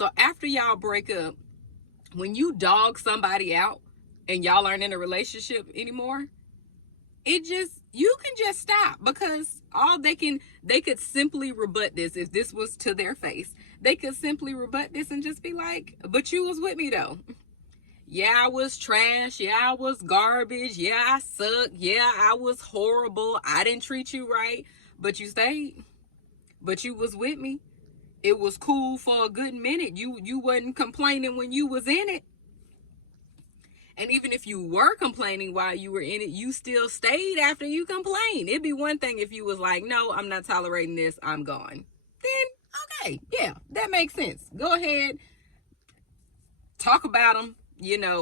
So after y'all break up, when you dog somebody out and y'all aren't in a relationship anymore, you can just stop, because they could simply rebut this. If this was to their face, they could simply rebut this and just be like, but you was with me though. Yeah, I was trash. Yeah, I was garbage. Yeah, I sucked. Yeah, I was horrible. I didn't treat you right, but you stayed. But you was with me. It was cool for a good minute. You wasn't complaining when you was in it. And even if you were complaining while you were in it, you still stayed after you complained. It'd be one thing if you was like, no, I'm not tolerating this, I'm gone. Then, okay, yeah, that makes sense. Go ahead, talk about them.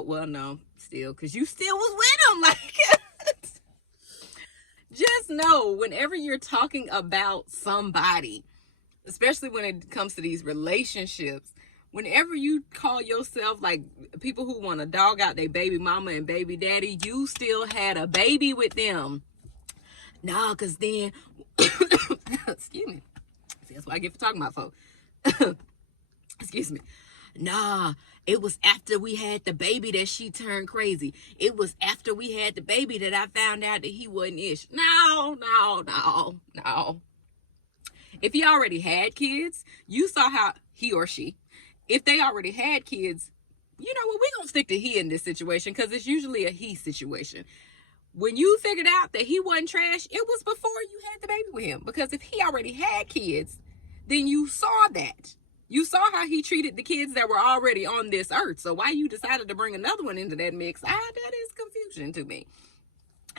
Well, no, still, because you still was with them. Like, just know, whenever you're talking about somebody, especially when it comes to these relationships, whenever you call yourself like people who want to dog out their baby mama and baby daddy, you still had a baby with them. Nah, because then, excuse me. See, that's what I get for talking about folks. Excuse me. Nah, it was after we had the baby that she turned crazy. It was after we had the baby that I found out that he wasn't ish. No. If he already had kids, you saw how he or she, if they already had kids, you know what, we're going to stick to he in this situation, because it's usually a he situation. When you figured out that he wasn't trash, it was before you had the baby with him. Because if he already had kids, then you saw that. You saw how he treated the kids that were already on this earth. So why you decided to bring another one into that mix, that is confusion to me.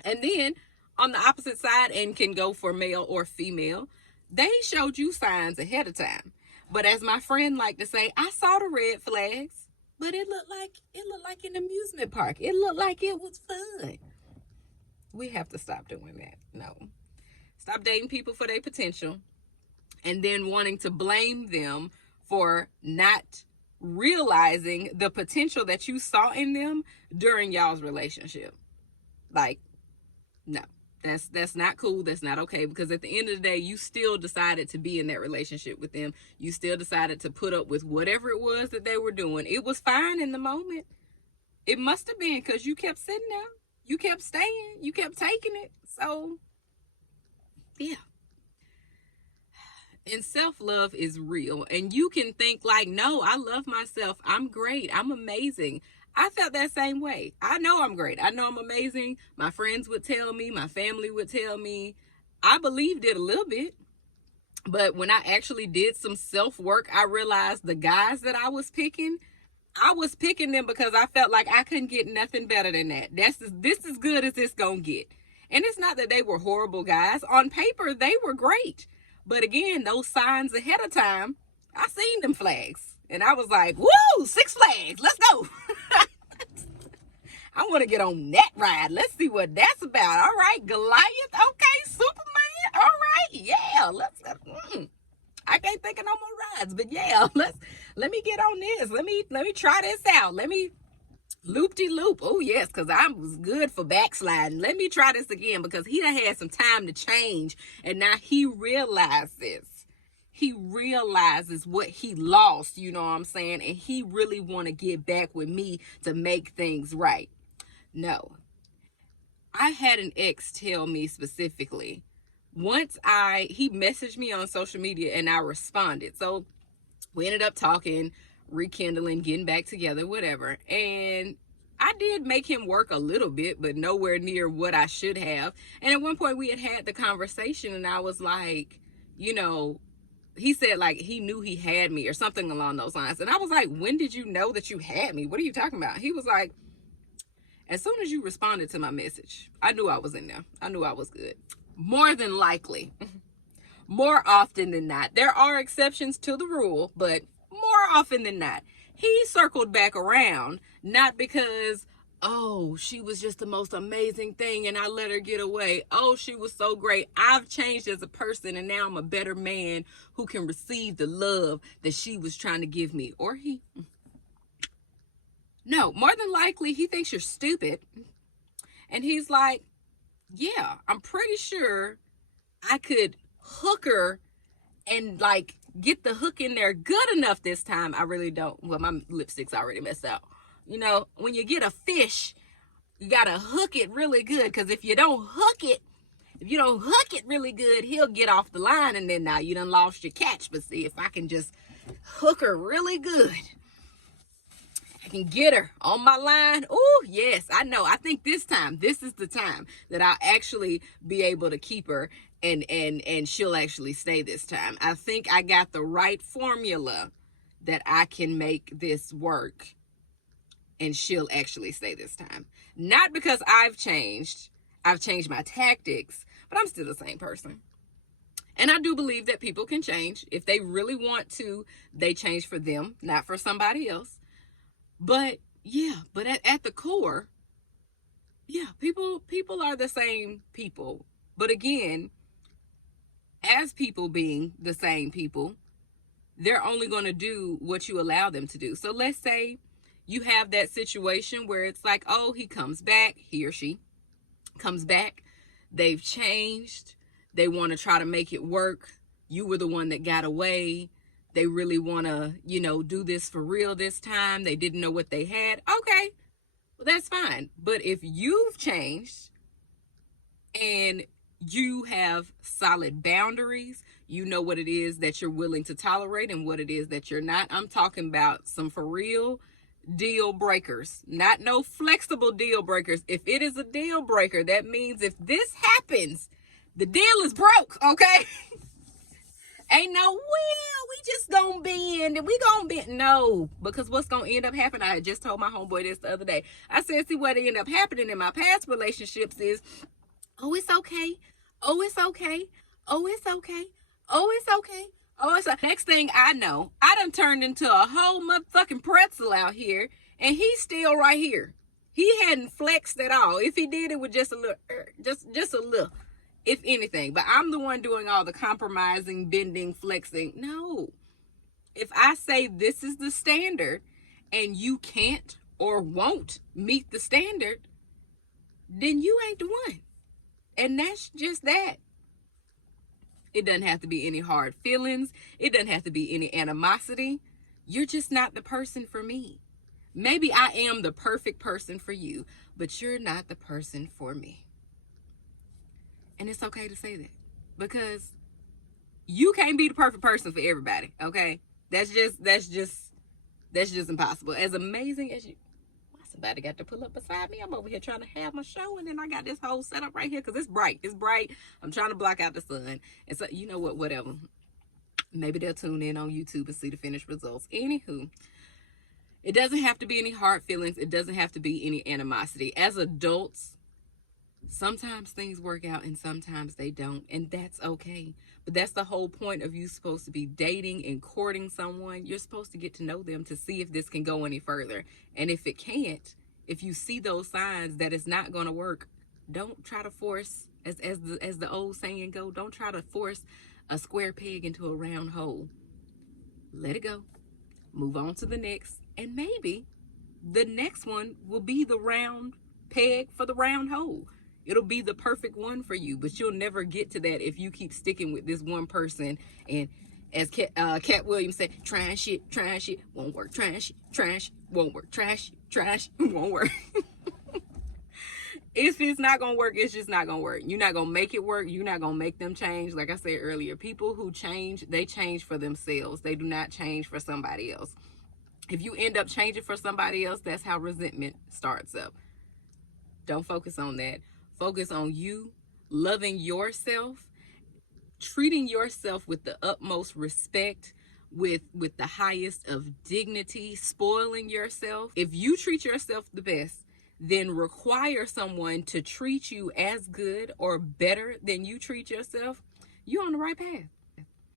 And then on the opposite side, and can go for male or female, they showed you signs ahead of time. But as my friend liked to say, I saw the red flags, but it looked like an amusement park. It looked like it was fun. We have to stop doing that. No. Stop dating people for their potential and then wanting to blame them for not realizing the potential that you saw in them during y'all's relationship. Like, no. That's not cool. That's not okay, because at the end of the day, you still decided to be in that relationship with them. You still decided to put up with whatever it was that they were doing. It was fine in the moment. It must have been, because you kept sitting there. You kept staying. You kept taking it. So, yeah. And self-love is real. And you can think like, no, I love myself. I'm great. I'm amazing. I felt that same way. I know I'm great. I know I'm amazing. My friends would tell me. My family would tell me. I believed it a little bit. But when I actually did some self-work, I realized the guys that I was picking them because I felt like I couldn't get nothing better than that. This as good as it's gonna get. And it's not that they were horrible guys. On paper, they were great. But again, those signs ahead of time, I seen them flags. And I was like, woo, 6 flags, let's go. I want to get on that ride. Let's see what that's about. All right, Goliath. Okay, Superman. All right, yeah, let's go. I can't think of no more rides, but yeah, let me get on this. Let me try this out. Let me loop-de-loop. Oh yes, because I was good for backsliding. Let me try this again, because he done had some time to change, and now he realizes what he lost, you know what I'm saying, and he really want to get back with me to make things right. No. I had an ex tell me specifically, he messaged me on social media and I responded. So we ended up talking, rekindling, getting back together, whatever. And I did make him work a little bit, but nowhere near what I should have. And at one point we had the conversation, and I was like, he said like he knew he had me or something along those lines. And I was like, when did you know that you had me? What are you talking about? He was like, as soon as you responded to my message, I knew I was in there. I knew I was good. More than likely, more often than not, there are exceptions to the rule, but more often than not, he circled back around, not because, oh, she was just the most amazing thing and I let her get away. Oh, she was so great. I've changed as a person and now I'm a better man who can receive the love that she was trying to give me. Or he. No, more than likely, he thinks you're stupid. And he's like, yeah, I'm pretty sure I could hook her and like get the hook in there good enough this time. I really don't. Well, my lipstick's already messed up. You know, when you get a fish, you gotta hook it really good, because if you don't hook it really good, he'll get off the line, and then now you done lost your catch. But see, if I can just hook her really good, I can get her on my line. Oh, yes, I know. I think this is the time that I'll actually be able to keep her, and she'll actually stay this time. I think I got the right formula that I can make this work, and she'll actually stay this time. Not because I've changed my tactics, but I'm still the same person. And I do believe that people can change. If they really want to, they change for them, not for somebody else. But yeah, but at the core, yeah, people are the same people. But again, as people being the same people, they're only going to do what you allow them to do. So let's say you have that situation where it's like, oh, he comes back, he or she comes back, they've changed, they want to try to make it work, you were the one that got away, they really want to, do this for real this time, they didn't know what they had. Okay, well, that's fine. But if you've changed and you have solid boundaries, you know what it is that you're willing to tolerate and what it is that you're not. I'm talking about some for real deal breakers, not no flexible deal breakers. If it is a deal breaker, that means if this happens, the deal is broke, okay? Ain't no, well, we just gonna bend and we gonna bend. No, because what's gonna end up happening, I just told my homeboy this the other day. I said, see, what ended up happening in my past relationships is, oh, it's okay. Oh, it's okay. Oh, it's okay. Oh, it's okay. Oh, it's okay. Next thing I know, I done turned into a whole motherfucking pretzel out here, and he's still right here. He hadn't flexed at all. If he did, it was just a little, just a little, if anything. But I'm the one doing all the compromising, bending, flexing. No. If I say this is the standard, and you can't or won't meet the standard, then you ain't the one. And that's just that. It doesn't have to be any hard feelings. It doesn't have to be any animosity. You're just not the person for me. Maybe I am the perfect person for you, but you're not the person for me. And it's okay to say that, because you can't be the perfect person for everybody, okay? That's just impossible. As amazing as you, somebody got to pull up beside me. I'm over here trying to have my show, and then I got this whole setup right here because it's bright. It's bright. I'm trying to block out the sun. And so, you know what? Whatever. Maybe they'll tune in on YouTube and see the finished results. Anywho, it doesn't have to be any hard feelings. It doesn't have to be any animosity. As adults, sometimes things work out and sometimes they don't, and that's okay. But that's the whole point of you supposed to be dating and courting someone. You're supposed to get to know them to see if this can go any further. And if it can't, if you see those signs that it's not going to work, don't try to force, as the old saying go, don't try to force a square peg into a round hole. Let it go. Move on to the next. And maybe the next one will be the round peg for the round hole. It'll be the perfect one for you, but you'll never get to that if you keep sticking with this one person. And as Cat Williams said, trying shit, won't work. Trying shit, won't work. Trash, won't work. If it's not going to work, it's just not going to work. You're not going to make it work. You're not going to make them change. Like I said earlier, people who change, they change for themselves. They do not change for somebody else. If you end up changing for somebody else, that's how resentment starts up. Don't focus on that. Focus on you, loving yourself, treating yourself with the utmost respect, with the highest of dignity, spoiling yourself. If you treat yourself the best, then require someone to treat you as good or better than you treat yourself, you're on the right path.